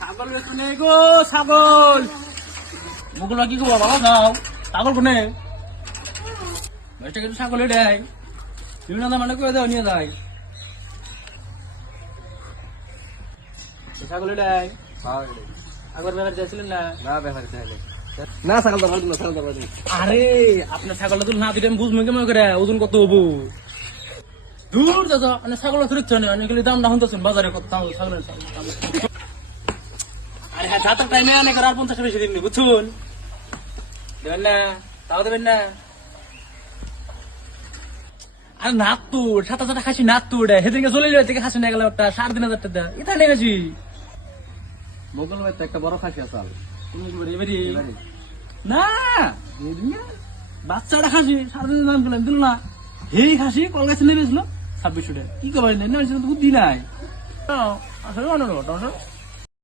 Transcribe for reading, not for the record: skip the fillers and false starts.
ছাগল বেচুনে গো ছাগল মুগুলো কি করবো বাবা যাও ছাগল কোনে কিন্তু ছাগলে দেয় বিভিন্ন মানে করে দেওয়া নিয়ে যায় ছাগলে দেয় আগর ব্যাপারে চাইছিলেন না ব্যাপারে চাইলে না ছাগল তো ভালো না ছাগল তো ভালো আরে আপনার ছাগলটা তো না দিলে আমি বুঝবো কেমন করে ওজন কত হবো দূর দাদা মানে ছাগল ফিরছে না অনেক দাম না শুনতেছেন বাজারে কত দাম ছাগলের আরে হ্যাঁ যাতার টাইমে অনেক আর 50 বেশি দিন বুঝছুন দেবেন না তাও দেবেন না আর নাত তো 7,000 খাসি নাত তো সেদিনকে চলে যাবে থেকে খাসি নিয়ে গেল একটা 3,500 টাকা এটা নিয়ে গেছি মোগল ভাই তো একটা বড় খাসি আছে না বাচ্চাটা খাসি 3,500 দাম পেলাম দিল না হেই খাসি কলকাতা নেবেছিল 2600 টাকা কি করবেন বুদ্ধি নাই আসলে